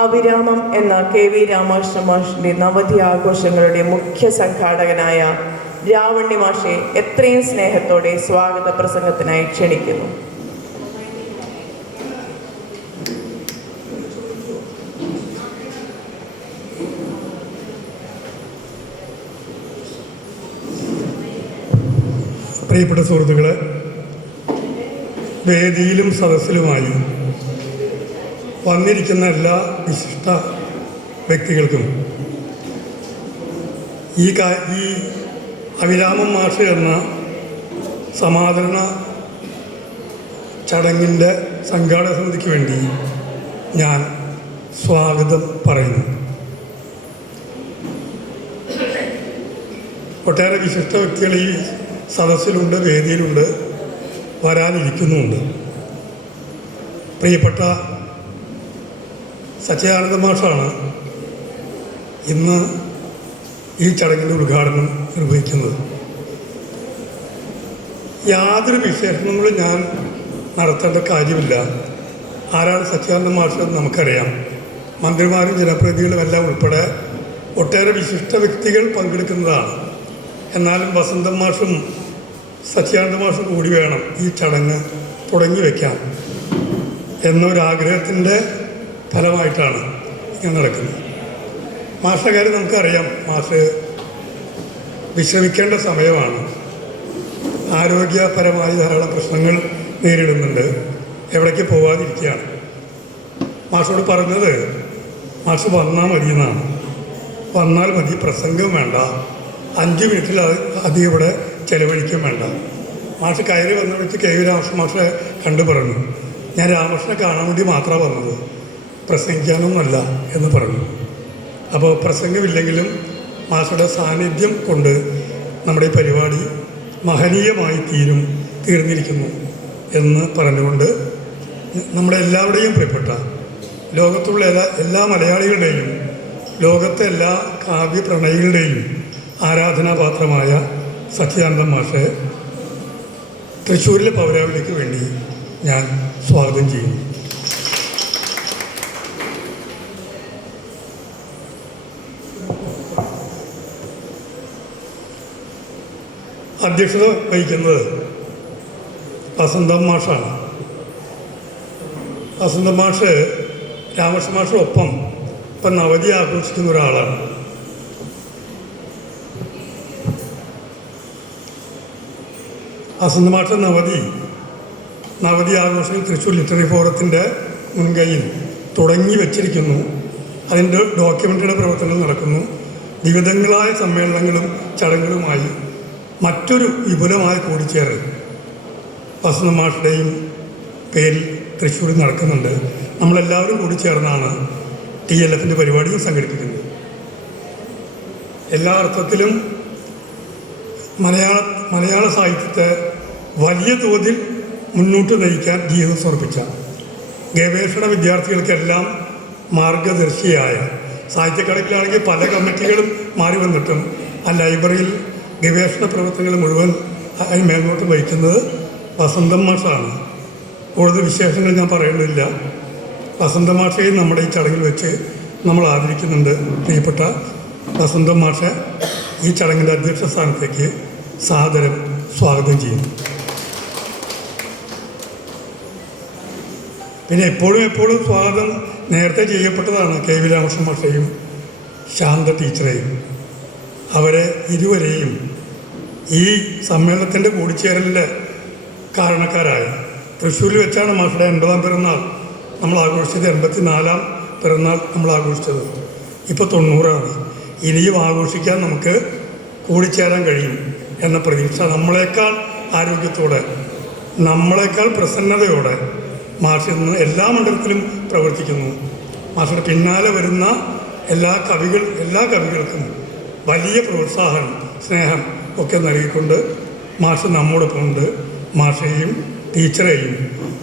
അവിരാമം എന്ന K V Ramakrishna മാഷിന്റെ നവതി ആഘോഷങ്ങളുടെ മുഖ്യ സംഘാടകനായ രാവണ്ണി മാഷെ എത്രയും സ്നേഹത്തോടെ സ്വാഗത പ്രസംഗത്തിനായി ക്ഷണിക്കുന്നു. പ്രിയപ്പെട്ട സുഹൃത്തുക്കളെ വേദിയിലും സദസ്സിലുമായി വന്നിരിക്കുന്ന എല്ലാ വിശിഷ്ട വ്യക്തികൾക്കും ഈ കാ ഈ അവിരാമം മാഷ് എന്ന സമാദരണ ചടങ്ങിന്റെ സംഘാടക സമിതിക്ക് വേണ്ടി ഞാൻ സ്വാഗതം പറയുന്നു. ഒട്ടേറെ വിശിഷ്ട വ്യക്തികൾ ഈ സദസ്സിലുണ്ട് വേദിയിലുണ്ട് വരാനിരിക്കുന്നുമുണ്ട്. പ്രിയപ്പെട്ട സച്ചിദാനന്ദ മാഷാണ് ഇന്ന് ഈ ചടങ്ങിന്റെ ഉദ്ഘാടനം നിർവഹിക്കുന്നത്. യാതൊരു വിശേഷണങ്ങളും ഞാൻ നടത്തേണ്ട കാര്യമില്ല. ആരാണ് സച്ചിദാനന്ദ മാഷ് എന്ന് നമുക്കറിയാം. മന്ത്രിമാരും ജനപ്രതിനിധികളും എല്ലാം ഉൾപ്പെടെ ഒട്ടേറെ വിശിഷ്ട വ്യക്തികൾ പങ്കെടുക്കുന്നതാണ്. എന്നാലും വസന്തം മാഷും സച്ചിദാനന്ദ മാഷും കൂടി വേണം ഈ ചടങ്ങ് തുടങ്ങി വയ്ക്കാം എന്നൊരാഗ്രഹത്തിന്റെ ഫലമായിട്ടാണ് ഇങ്ങനെ നടക്കുന്നത്. മാഷിന്റെ കാര്യം നമുക്കറിയാം മാസ് വിശ്രമിക്കേണ്ട സമയമാണ്. ആരോഗ്യപരമായി ധാരാളം പ്രശ്നങ്ങൾ നേരിടുന്നുണ്ട്. എവിടേക്ക് പോകാതിരിക്കുകയാണ് മാഷോട് പറഞ്ഞത് മാഷ് വന്നാൽ മതി എന്നാണ് വന്നാൽ മതി പ്രസംഗം വേണ്ട. അഞ്ച് മിനിറ്റിൽ അധികം ഇവിടെ ചെലവഴിക്കും വേണ്ട. മാഷ് കയറി വന്ന വെച്ച് കെ വി രാമകൃഷ്ണ മാഷെ കണ്ടു പറഞ്ഞു. ഞാൻ രാമകൃഷ്ണനെ കാണാൻ വേണ്ടി മാത്രമാണ് വന്നത്. പ്രസംഗിക്കാനൊന്നുമല്ല എന്ന് പറഞ്ഞു. അപ്പോൾ പ്രസംഗമില്ലെങ്കിലും മാഷയുടെ സാന്നിധ്യം കൊണ്ട് നമ്മുടെ പരിപാടി മഹനീയമായി തീരും തീർന്നിരിക്കുന്നു എന്ന് പറഞ്ഞുകൊണ്ട് നമ്മുടെ എല്ലാവരുടെയും പ്രിയപ്പെട്ട ലോകത്തുള്ള എല്ലാ എല്ലാ മലയാളികളുടെയും ലോകത്തെ എല്ലാ കാവ്യ പ്രണയികളുടെയും ആരാധനാപാത്രമായ സത്യാനന്ദ മാഷെ തൃശ്ശൂരിലെ പൗരാവലിക്ക് വേണ്ടി ഞാൻ സ്വാഗതം ചെയ്യുന്നു. അധ്യക്ഷത വഹിക്കുന്നത് വസന്തം മാഷാണ്. വസന്ത മാഷ് രാമകൃഷ്ണ മാഷൊപ്പം ഇപ്പം നവതി ആഘോഷിക്കുന്ന ഒരാളാണ്. വസന്ത മാഷ നവതി നവതി ആഘോഷം തൃശ്ശൂർ ലിറ്റററി ഫോറത്തിന്റെ മുൻകൈയിൽ തുടങ്ങി വച്ചിരിക്കുന്നു. അതിന്റെ ഡോക്യുമെന്ററിയുടെ പ്രവർത്തനങ്ങൾ നടക്കുന്നു. വിവിധങ്ങളായ സമ്മേളനങ്ങളും ചടങ്ങുകളുമായി മറ്റൊരു വിപുലമായ കൂടിച്ചേരൽ വസന്ത മാഷുടെയും പേരിൽ തൃശ്ശൂരിൽ നടക്കുന്നുണ്ട്. നമ്മളെല്ലാവരും കൂടി ചേർന്നാണ് ടി എൽ എഫിന്റെ പരിപാടിയും സംഘടിപ്പിക്കുന്നത്. എല്ലാ അർത്ഥത്തിലും മലയാള മലയാള സാഹിത്യത്തെ വലിയ തോതിൽ മുന്നോട്ട് നയിക്കാൻ ജീവിതം സമർപ്പിച്ച ഗവേഷണ വിദ്യാർത്ഥികൾക്കെല്ലാം മാർഗദർശിയായ സാഹിത്യക്കടക്കിലാണെങ്കിൽ പല കമ്മിറ്റികളും മാറി വന്നിട്ടും ആ ലൈബ്രറിയിൽ ഗവേഷണ പ്രവർത്തനങ്ങൾ മുഴുവൻ ആയി മേൽനോട്ട് വഹിക്കുന്നത് വസന്തം മാഷാണ് കൂടുതൽ വിശേഷങ്ങൾ ഞാൻ പറയേണ്ടതില്ല. വസന്ത മാഷയെ നമ്മുടെ ഈ ചടങ്ങിൽ വെച്ച് നമ്മൾ ആദരിക്കുന്നുണ്ട്. പ്രിയപ്പെട്ട വസന്ത മാഷ ഈ ചടങ്ങിന്റെ അധ്യക്ഷ സ്ഥാനത്തേക്ക് സാദരം സ്വാഗതം ചെയ്യുന്നു. പിന്നെ എപ്പോഴും എപ്പോഴും സ്വാഗതം നേരത്തെ ചെയ്യപ്പെട്ടതാണ് കെ വി രാമകൃഷ്ണ മാഷയും ശാന്ത ടീച്ചറെയും. അവരെ ഇരുവരെയും ഈ സമ്മേളനത്തിന്റെ കൂടിച്ചേരലിന്റെ കാരണക്കാരായ. തൃശ്ശൂരിൽ വെച്ചാണ് മാഷയുടെ എൺപതാം പിറന്നാൾ. നമ്മൾ ആഘോഷിച്ചത് എൺപത്തി നാലാം പിറന്നാൾ നമ്മൾ ആഘോഷിച്ചത്. ഇപ്പോൾ തൊണ്ണൂറാണ്. ഇനിയും ആഘോഷിക്കാൻ നമുക്ക് കൂടിച്ചേരാൻ കഴിയും എന്ന പ്രതീക്ഷ നമ്മളെക്കാൾ ആരോഗ്യത്തോടെ നമ്മളെക്കാൾ പ്രസന്നതയോടെ മാഷ് ഇന്ന് എല്ലാ മണ്ഡലത്തിലും പ്രവർത്തിക്കുന്നു. മാഷയുടെ പിന്നാലെ വരുന്ന എല്ലാ കവികൾ എല്ലാ കവികൾക്കും വലിയ പ്രോത്സാഹനം സ്നേഹം ഒക്കെ നൽകിക്കൊണ്ട് മാഷ് നമ്മോടൊപ്പമുണ്ട്. മാഷയെയും ടീച്ചറെയും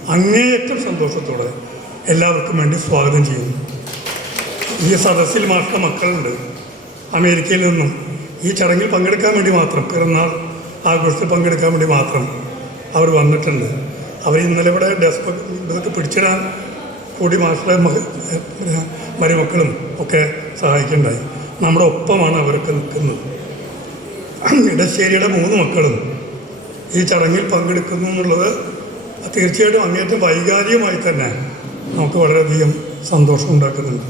അങ്ങേയറ്റം സന്തോഷത്തോടെ എല്ലാവർക്കും വേണ്ടി സ്വാഗതം ചെയ്യുന്നു. ഈ സദസ്സിൽ മാഷ മക്കളുണ്ട്. അമേരിക്കയിൽ നിന്നും ഈ ചടങ്ങിൽ പങ്കെടുക്കാൻ വേണ്ടി മാത്രം പിറന്നാൾ ആഘോഷത്തിൽ പങ്കെടുക്കാൻ വേണ്ടി മാത്രം അവർ വന്നിട്ടുണ്ട്. അവർ ഇന്നലെ ഇവിടെ ഡെസ്ക് ഇതൊക്കെ പിടിച്ചിടാൻ കൂടി മാഷ മക മരുമക്കളും ഒക്കെ സഹായിക്കുന്നുണ്ടായി. നമ്മുടെ ഒപ്പമാണ് അവരൊക്കെ നിൽക്കുന്നത്. ഇടശ്ശേരിയുടെ മൂന്ന് മക്കളും ഈ ചടങ്ങിൽ പങ്കെടുക്കുന്നു എന്നുള്ളത് തീർച്ചയായിട്ടും അങ്ങേറ്റം വൈകാരികമായി തന്നെ നമുക്ക് വളരെയധികം സന്തോഷം ഉണ്ടാക്കുന്നുണ്ട്.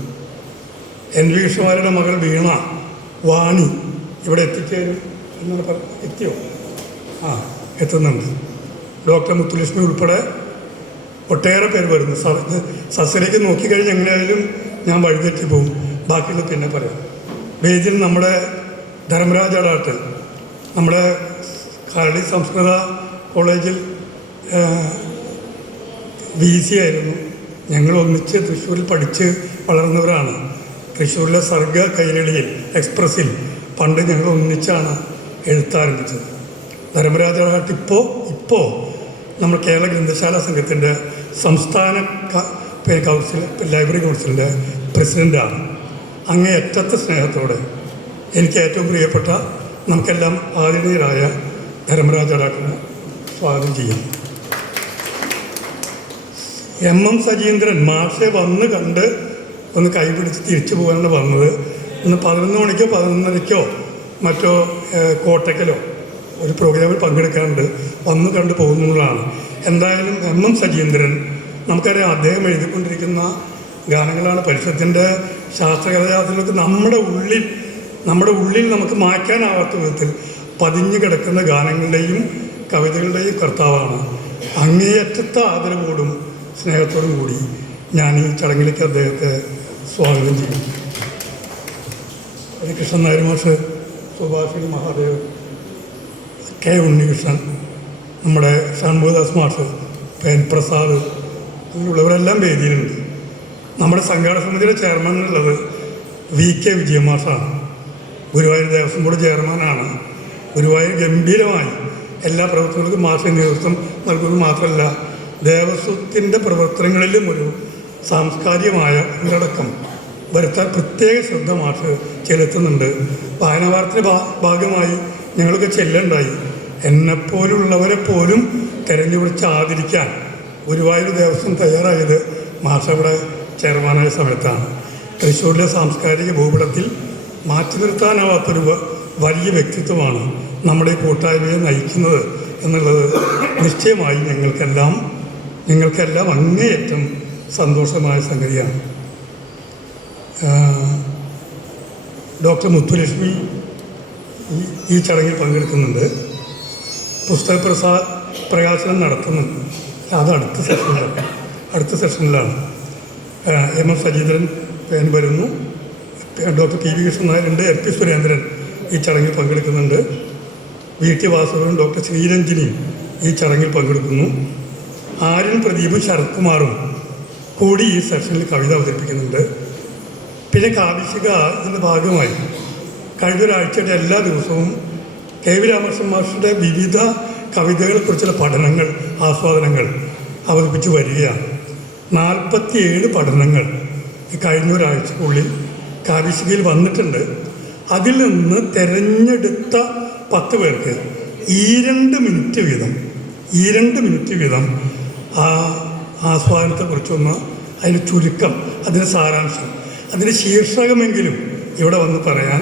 എൻ വി കൃഷ്ണമാരുടെ മകൾ വീണ വാണി ഇവിടെ എത്തിച്ചേരും എന്നാണ് പറ എത്തിയോ ആ എത്തുന്നുണ്ട്. ഡോക്ടർ മുത്തുലക്ഷ്മി ഉൾപ്പെടെ ഒട്ടേറെ പേര് വരുന്നു. സ- സസ്യലേക്ക് നോക്കിക്കഴിഞ്ഞ് എങ്ങനെയായാലും ഞാൻ വഴിതെറ്റി പോകും ബാക്കിയുള്ള പിന്നെ പറയാം. വേദിയിൽ നമ്മുടെ ധർമ്മരാജ അടാട്ട് നമ്മുടെ കരളി സംസ്കൃത കോളേജിൽ വി സി ആയിരുന്നു. ഞങ്ങൾ ഒന്നിച്ച് തൃശ്ശൂരിൽ പഠിച്ച് വളർന്നവരാണ്. തൃശ്ശൂരിലെ സർഗ കൈരളിയിൽ എക്സ്പ്രസ്സിൽ പണ്ട് ഞങ്ങൾ ഒന്നിച്ചാണ് എഴുത്താരംഭിച്ചത് ധർമ്മരാജാട്ട് ഇപ്പോൾ ഇപ്പോൾ നമ്മൾ കേരള ഗ്രന്ഥശാല സംഘത്തിന്റെ സംസ്ഥാന കൗൺസിൽ ലൈബ്രറി കൗൺസിലിന്റെ പ്രസിഡന്റാണ്. അങ്ങേയറ്റത്തെ സ്നേഹത്തോടെ എനിക്ക് ഏറ്റവും പ്രിയപ്പെട്ട നമുക്കെല്ലാം ആദരണീയരായ ധർമ്മരാജാട്ടിനെ സ്വാഗതം ചെയ്യും. എം എം സജീന്ദ്രൻ മാഷെ വന്ന് കണ്ട് ഒന്ന് കൈപിടിച്ച് തിരിച്ചു പോകാനാണ് വന്നത് ഇന്ന് പതിനൊന്ന് മണിക്കോ പതിനൊന്നരയ്ക്കോ മറ്റോ കോട്ടയ്ക്കലോ ഒരു പ്രോഗ്രാമിൽ പങ്കെടുക്കാറുണ്ട്. വന്ന് കണ്ട് പോകുന്നതാണ് എന്തായാലും എം എം സജീന്ദ്രൻ നമുക്കറിയാം അദ്ദേഹം എഴുതിക്കൊണ്ടിരിക്കുന്ന ഗാനങ്ങളാണ് പരിഷത്തിന്റെ ശാസ്ത്രകഥയാത്രകൾക്ക് നമ്മുടെ ഉള്ളിൽ നമ്മുടെ ഉള്ളിൽ നമുക്ക് മായ്ക്കാനാവാത്ത വിധത്തിൽ പതിഞ്ഞു കിടക്കുന്ന ഗാനങ്ങളുടെയും കവിതകളുടെയും കർത്താവാണ്. അങ്ങേയറ്റത്തെ ആദരവോടും സ്നേഹത്തോടും കൂടി ഞാൻ ഈ ചടങ്ങിലേക്ക് അദ്ദേഹത്തെ സ്വാഗതം ചെയ്യും കൃഷ്ണൻ നായർ മാഷ് സുഭാഷിണി മഹാദേവ് കെ ഉണ്ണികൃഷ്ണൻ നമ്മുടെ ഷൺമുഖദാസ് മാഷ് പേൻ പ്രസാദ് അങ്ങനെയുള്ളവരെല്ലാം വേദിയിലുണ്ട്. നമ്മുടെ സംഘാടക സമിതിയുടെ ചെയർമാൻ ഉള്ളത് വി കെ വിജയമാസാണ്. ഗുരുവായൂർ ദേവസ്വം ബോർഡ് ചെയർമാനാണ്. ഗുരുവായൂർ ഗംഭീരമായി എല്ലാ പ്രവർത്തനങ്ങൾക്കും മാസ നേതൃത്വം നൽകുന്നത് മാത്രമല്ല ദേവസ്വത്തിന്റെ പ്രവർത്തനങ്ങളിലും ഒരു സാംസ്കാരികമായ ഉള്ളടക്കം വരുത്താൻ പ്രത്യേക ശ്രദ്ധ മാഷ് ചെലുത്തുന്നുണ്ട്. വായനവാർത്തയുടെ ഭാഗമായി ഞങ്ങൾക്ക് ചെല്ലുണ്ടായി. എന്നെപ്പോലുള്ളവരെ പോലും തെരഞ്ഞുപിടിച്ച് ആദരിക്കാൻ ഗുരുവായൂർ ദേവസ്വം തയ്യാറായത് മാഷ അവിടെ ചെയർമാനായ സമയത്താണ്. തൃശ്ശൂരിലെ സാംസ്കാരിക ഭൂപടത്തിൽ മാറ്റി നിർത്താനാവാത്തൊരു വലിയ വ്യക്തിത്വമാണ് നമ്മുടെ ഈ കൂട്ടായ്മയെ നയിക്കുന്നത് എന്നുള്ളത് നിശ്ചയമായി ഞങ്ങൾക്കെല്ലാം നിങ്ങൾക്കെല്ലാം അങ്ങേയറ്റം സന്തോഷമായ സംഗതിയാണ്. ഡോക്ടർ മുത്തുലക്ഷ്മി ഈ- ചടങ്ങിൽ പങ്കെടുക്കുന്നുണ്ട്. പുസ്തക പ്രസാ പ്രകാശനം നടത്തുന്നുണ്ട്. അത് അടുത്ത സെഷനിലാണ്. അടുത്ത സെഷനിലാണ്. എം എസ് സജീന്ദ്രൻ വരുന്നു. ഡോക്ടർ പി വി കൃഷ്ണൻ നായരുണ്ട് എം പി സുരേന്ദ്രൻ ഈ ചടങ്ങിൽ പങ്കെടുക്കുന്നുണ്ട്. വി ടി വാസുദേവൻ ഡോക്ടർ ശ്രീരഞ്ജിനിയും ഈ ചടങ്ങിൽ പങ്കെടുക്കുന്നു. ആര്യൻ പ്രദീപും ശരത് കുമാറും കൂടി ഈ സെഷനിൽ കവിത അവതരിപ്പിക്കുന്നുണ്ട്. പിന്നെ കാവിശിക ഇതിന്റെ ഭാഗമായി. കഴിഞ്ഞ ഒരാഴ്ചയുടെ എല്ലാ ദിവസവും കെ വി രാമകൃഷ്ണൻ മാസ്റ്ററുടെ വിവിധ കവിതകളെക്കുറിച്ചുള്ള പഠനങ്ങൾ ആസ്വാദനങ്ങൾ അവതരിപ്പിച്ച് വരികയാണ്. നാൽപ്പത്തിയേഴ് പഠനങ്ങൾ ഈ കഴിഞ്ഞ ഒരാഴ്ചക്കുള്ളിൽ കാവിശികയിൽ വന്നിട്ടുണ്ട്. അതിൽ നിന്ന് തിരഞ്ഞെടുത്ത പത്ത് പേർക്ക് ഈ രണ്ട് മിനിറ്റ് വീതം ഈ രണ്ട് മിനിറ്റ് വീതം ആ ആസ്വാദനത്തെക്കുറിച്ചൊന്ന് അതിന് ചുരുക്കം അതിന് സാരാംശം അതിന് ശീർഷകമെങ്കിലും ഇവിടെ വന്ന് പറയാൻ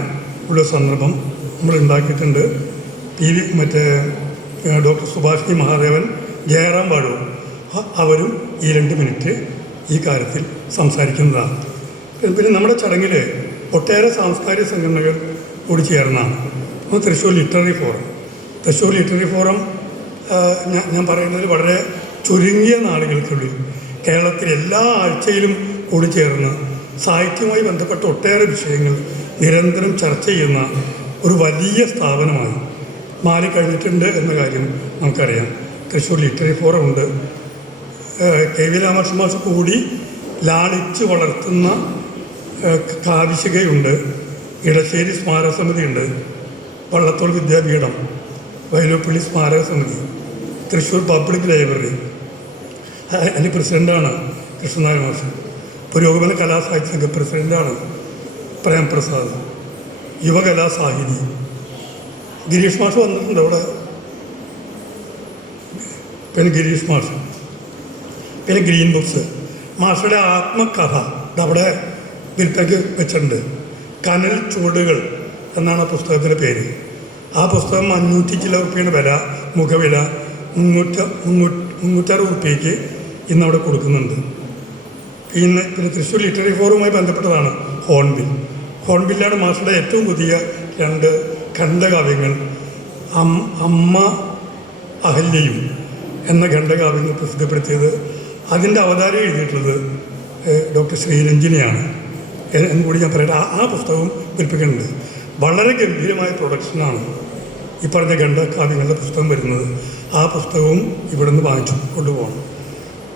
ഉള്ള സന്ദർഭം നമ്മൾ ഉണ്ടാക്കിയിട്ടുണ്ട്. പി വി മറ്റേ ഡോക്ടർ സുഭാഷിണി മഹാദേവൻ ജയറാം വാഴൂർ അവരും ഈ രണ്ട് മിനിറ്റ് ഈ കാര്യത്തിൽ സംസാരിക്കുന്നതാണ്. പിന്നെ നമ്മുടെ ചടങ്ങിൽ ഒട്ടേറെ സാംസ്കാരിക സംഘടനകൾ കൂടി ചേർന്നാണ്. Thrissur literary forum. Thrissur literary forum ഞാൻ ഞാൻ പറയുന്നത് വളരെ ചുരുങ്ങിയ നാളുകൾക്കുള്ളിൽ കേരളത്തിൽ എല്ലാ ആഴ്ചയിലും കൂടി ചേർന്ന് സാഹിത്യവുമായി ബന്ധപ്പെട്ട ഒട്ടേറെ വിഷയങ്ങൾ നിരന്തരം ചർച്ച ചെയ്യുന്ന ഒരു വലിയ സ്ഥാപനമായി മാറിക്കഴിഞ്ഞിട്ടുണ്ട് എന്ന കാര്യം നമുക്കറിയാം. തൃശ്ശൂർ ലിറ്റററി ഫോറം ഉണ്ട്. കെ വി രാമകൃഷ്ണ മാഷ് കൂടി ലാളിച്ച് വളർത്തുന്ന കാവിശികയുണ്ട് ഇടശ്ശേരി സ്മാരക സമിതിയുണ്ട് വള്ളത്തോൾ വിദ്യാപീഠം വയലുപ്പള്ളി സ്മാരക സമിതി തൃശ്ശൂർ പബ്ലിക് ലൈബ്രറി. അതിന്റെ പ്രസിഡന്റാണ് കൃഷ്ണനാരായണ മാഷ്. പുരോഗമന കലാസാഹിത്യ സംഘ പ്രസിഡന്റാണ് പ്രേംപ്രസാദ്. യുവകലാസാഹിതി. ഗിരീഷ് മാഷ് വന്നിട്ടുണ്ട് അവിടെ. പിന്നെ ഗിരീഷ് മാഷ്. പിന്നെ ഗ്രീൻ ബുക്സ്. മാഷയുടെ ആത്മകഥ നമ്മുടെ വിൽപ്പയ്ക്ക് വെച്ചിട്ടുണ്ട്. കനൽ ചൂടുകൾ എന്നാണ് ആ പുസ്തകത്തിന്റെ പേര്. ആ പുസ്തകം അഞ്ഞൂറ്റി ചില റുപ്യയുടെ വില മുഖവില മുന്നൂറ്റ മുന്നൂറ്റി മുന്നൂറ്ററുപത് റുപ്യയ്ക്ക് ഇന്ന് അവിടെ കൊടുക്കുന്നുണ്ട്. പിന്നെ പിന്നെ തൃശ്ശൂർ ലിറ്റററി ഫോറുമായി ബന്ധപ്പെട്ടതാണ് ഹോൺബിൽ. ഹോൺബില്ലാണ് മാഷയുടെ ഏറ്റവും പുതിയ രണ്ട് ഖണ്ഡകാവ്യങ്ങൾ അമ്മ അഹല്യയും എന്ന ഖണ്ഡകാവ്യങ്ങൾ പ്രസിദ്ധപ്പെടുത്തിയത് അതിന്റെ അവതാരം എഴുതിയിട്ടുള്ളത് ഡോക്ടർ ശ്രീരഞ്ജിനിയാണ്. എന്ന് കൂടി ഞാൻ പറയട്ടെ ആ പുസ്തകവും വിൽപ്പിക്കുന്നുണ്ട്. വളരെ ഗംഭീരമായ പ്രൊഡക്ഷനാണ് ഈ പറഞ്ഞ ഖണ്ഡകാവ്യങ്ങളുടെ പുസ്തകം വരുന്നത്. ആ പുസ്തകവും ഇവിടെ നിന്ന് വാങ്ങിച്ചു കൊണ്ടുപോകണം.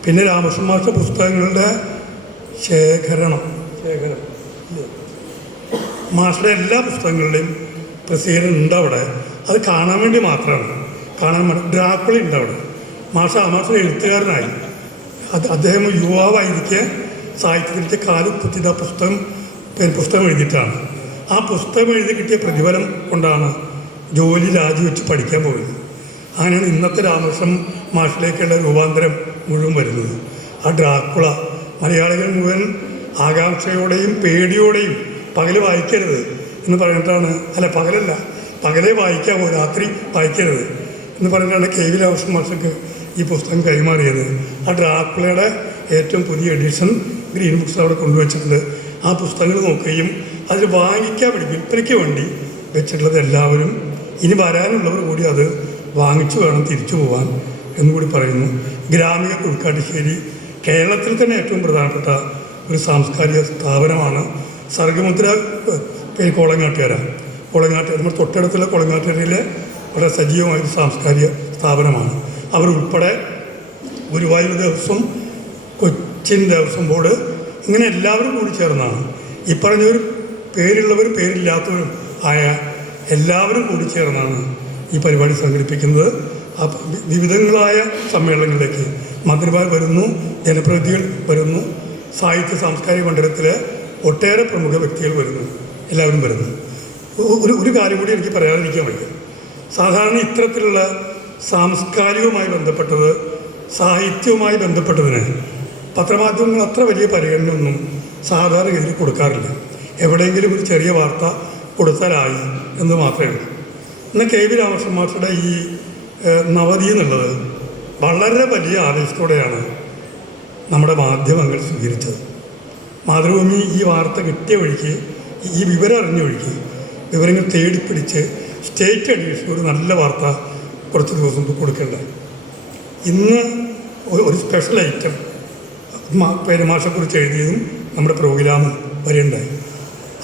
പിന്നെ രാമകൃഷ്ണൻ പുസ്തകങ്ങളുടെ ശേഖരണം ശേഖരം മാഷയുടെ എല്ലാ പുസ്തകങ്ങളുടെയും പ്രസിദ്ധീകരണം ഉണ്ട് അവിടെ. അത് കാണാൻ വേണ്ടി മാത്രമാണ്. കാണാൻ വേണ്ടി ഉണ്ട് അവിടെ. മാഷ ആ മാസ്റ്റർ എഴുത്തുകാരനായി. അത് അദ്ദേഹം യുവാവായിരിക്കെ സാഹിത്യത്തിന്റെ കാൽ കുത്തിയത് ആ പുസ്തകം പുസ്തകം എഴുതിയിട്ടാണ്. ആ പുസ്തകം എഴുതി കിട്ടിയ പ്രതിഫലം കൊണ്ടാണ് ജോലി രാജിവെച്ച് പഠിക്കാൻ പോയത്. അങ്ങനെയാണ് ഇന്നത്തെ രാമകൃഷ്ണൻ മാഷിലേക്കുള്ള രൂപാന്തരം മുഴുവൻ വരുന്നത്. ആ ഡ്രാക്കുള മലയാളികൾ മുഴുവൻ ആകാംക്ഷയോടെയും പേടിയോടെയും പകൽ വായിക്കരുത് എന്ന് പറഞ്ഞിട്ടാണ് അല്ല പകലല്ല പകലേ വായിക്കാമോ രാത്രി വായിക്കരുത് എന്ന് പറഞ്ഞിട്ടാണ് കെ വി രാമകൃഷ്ണൻ മാഷക്ക് ഈ പുസ്തകം കൈമാറിയത്. ആ ഡ്രാക്കുളയുടെ ഏറ്റവും പുതിയ എഡിഷൻ ഗ്രീൻ ബുക്സ് അവിടെ കൊണ്ടുവച്ചിട്ടുണ്ട്. ആ പുസ്തകങ്ങൾ നോക്കുകയും അതിൽ വാങ്ങിക്കാൻ വേണ്ടി വിൽപ്പനയ്ക്ക് വേണ്ടി വെച്ചിട്ടുള്ളത് എല്ലാവരും ഇനി വരാനുള്ളവർ കൂടി അത് വാങ്ങിച്ചു വേണം തിരിച്ചു പോകാൻ എന്നുകൂടി പറയുന്നു. ഗ്രാമീണ കുഴിക്കാട്ടുശ്ശേരി കേരളത്തിൽ തന്നെ ഏറ്റവും പ്രധാനപ്പെട്ട ഒരു സാംസ്കാരിക സ്ഥാപനമാണ് സർഗമുദ്ര കോളങ്ങാട്ടുകര. കോളങ്ങാട്ടുകര നമ്മുടെ തൊട്ടടുത്തുള്ള കോളങ്ങാട്ടുകരയിലെ വളരെ സജീവമായ ഒരു സാംസ്കാരിക സ്ഥാപനമാണ്. അവർ ഉൾപ്പെടെ ഗുരുവായൂർ ദേവസ്വം കൊച്ചിൻ ദേവസ്വം ബോർഡ് ഇങ്ങനെ എല്ലാവരും കൂടി ചേർന്നാണ്. ഈ പറഞ്ഞവർ പേരുള്ളവരും പേരില്ലാത്തവരും ആയ എല്ലാവരും കൂടി ചേർന്നാണ് ഈ പരിപാടി സംഘടിപ്പിക്കുന്നത്. വിവിധങ്ങളായ സമ്മേളനങ്ങളിലേക്ക് മന്ത്രിമാർ വരുന്നു ജനപ്രതിനിധികൾ വരുന്നു സാഹിത്യ സാംസ്കാരിക മണ്ഡലത്തിലെ ഒട്ടേറെ പ്രമുഖ വ്യക്തികൾ വരുന്നു എല്ലാവരും വരുന്നു. ഒരു ഒരു കാര്യം കൂടി എനിക്ക് പറയാതിരിക്കാൻ വയ്യ. സാധാരണ ഇത്തരത്തിലുള്ള സാംസ്കാരികവുമായി ബന്ധപ്പെട്ടത് സാഹിത്യവുമായി ബന്ധപ്പെട്ടതിന് പത്രമാധ്യമങ്ങൾ അത്ര വലിയ പരിഗണനയൊന്നും സാധാരണഗതിയിൽ കൊടുക്കാറില്ല. എവിടെയെങ്കിലും ഒരു ചെറിയ വാർത്ത കൊടുത്താലായി എന്ന് മാത്രമേ ഉള്ളൂ. എന്നാൽ കെ വി രാമകൃഷ്ണൻ മാഷയുടെ ഈ നവതി എന്നുള്ളത് വളരെ വലിയ ആവേശത്തോടെയാണ് നമ്മുടെ മാധ്യമങ്ങൾ സ്വീകരിച്ചത്. മാതൃഭൂമി ഈ വാർത്ത കിട്ടിയ വഴിക്ക് ഈ വിവരം അറിഞ്ഞ വഴിക്ക് വിവരങ്ങൾ തേടിപ്പിടിച്ച് സ്റ്റേറ്റ് എഡിഷൻ ഒരു നല്ല വാർത്ത കുറച്ച് ദിവസം മുമ്പ് കൊടുക്കേണ്ടത് ഇന്ന് ഒരു സ്പെഷ്യൽ ഐറ്റം പെരുമാഷെക്കുറിച്ച് എഴുതിയതും നമ്മുടെ പ്രോഗ്രാം വരെയുണ്ടായി.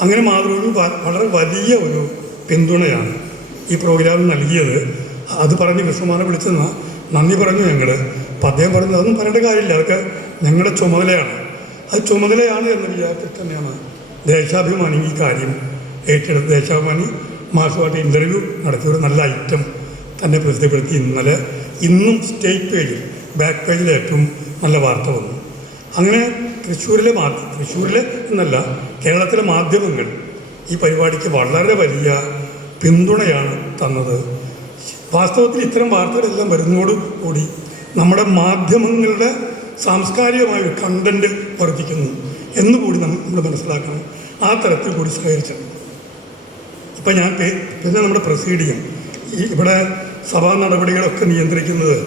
അങ്ങനെ മാതൃ വളരെ വലിയ ഒരു പിന്തുണയാണ് ഈ പ്രോഗ്രാം നൽകിയത്. അത് പറഞ്ഞ് കൃഷ്ണമാനെ വിളിച്ചെന്ന നന്ദി പറഞ്ഞു ഞങ്ങൾ അപ്പം അദ്ദേഹം പറഞ്ഞത് അതൊന്നും പറയേണ്ട കാര്യമില്ല. അതൊക്കെ ഞങ്ങളുടെ ചുമതലയാണ്. അത് ചുമതലയാണ് എന്ന വിചാരത്തിൽ തന്നെയാണ് ദേശാഭിമാനി ഈ കാര്യം ഏറ്റെടുത്ത് ദേശാഭിമാനി മാസമായിട്ട് ഇന്റർവ്യൂ നടത്തിയ ഒരു നല്ല ഐറ്റം തന്നെ പ്രസിദ്ധപ്പെടുത്തി. ഇന്നലെ ഇന്നും സ്റ്റേറ്റ് പേജിൽ ബാക്ക് പേജിൽ ഏറ്റവും നല്ല വാർത്ത വന്നു. അങ്ങനെ തൃശ്ശൂരിലെ മാധ്യമ തൃശ്ശൂരിലെ എന്നല്ല കേരളത്തിലെ മാധ്യമങ്ങൾ ഈ പരിപാടിക്ക് വളരെ വലിയ പിന്തുണയാണ് തന്നത്. വാസ്തവത്തിൽ ഇത്തരം വാർത്തകളെല്ലാം വരുന്നതോട് കൂടി നമ്മുടെ മാധ്യമങ്ങളുടെ സാംസ്കാരികമായ ഒരു കണ്ടന്റ് വർദ്ധിക്കുന്നു എന്നുകൂടി നമ്മൾ മനസ്സിലാക്കണം. ആ തരത്തിൽ കൂടി സഹകരിച്ചിട്ടുണ്ട് ഇപ്പം ഞാൻ പിന്നെ നമ്മുടെ പ്രസീഡിയം ഈ ഇവിടെ സഭാ നടപടികളൊക്കെ നിയന്ത്രിക്കുന്നത്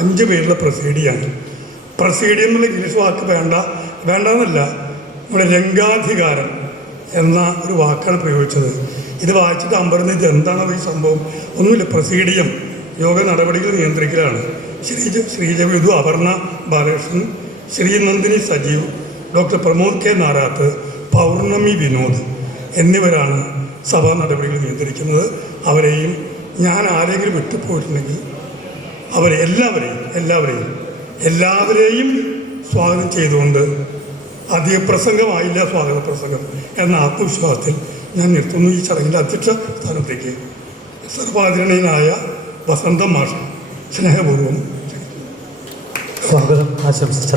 അഞ്ച് പേരുടെ പ്രസീഡിയാണ്. പ്രസീഡിയം എന്നുള്ള ഇംഗ്ലീഷ് വാക്ക് വേണ്ട വേണ്ടെന്നല്ല നമ്മുടെ രംഗാധികാരം എന്ന ഒരു വാക്കാണ് പ്രയോഗിച്ചത്. ഇത് വായിച്ചിട്ട് അമ്പരുന്ന ഇത് എന്താണോ ഈ സംഭവം? ഒന്നുമില്ല പ്രസീഡിയം യോഗ നടപടികൾ നിയന്ത്രിക്കലാണ്. ശ്രീജ ശ്രീജവിധു അപർണ ബാലകൃഷ്ണൻ ശ്രീനന്ദിനി സജീവ് ഡോക്ടർ പ്രമോദ് കെ നാരാത്ത് പൗർണമി വിനോദ് എന്നിവരാണ് സഭാ നടപടികൾ നിയന്ത്രിക്കുന്നത്. അവരെയും ഞാൻ ആരെങ്കിലും വിട്ടുപോയിട്ടുണ്ടെങ്കിൽ അവരെ എല്ലാവരെയും എല്ലാവരെയും എല്ലാവരെയും സ്വാഗതം ചെയ്തുകൊണ്ട് അധിക പ്രസംഗമായില്ല സ്വാഗത പ്രസംഗം എന്ന ആത്മവിശ്വാസത്തിൽ ഞാൻ നിർത്തുന്നു ഈ ചടങ്ങിന്റെ അധ്യക്ഷ സ്ഥാനത്തേക്ക്. സർവാദരണീയനായ വസന്തം മാഷ സ്നേഹപൂർവം. സ്വാഗതം ആശംസിച്ച.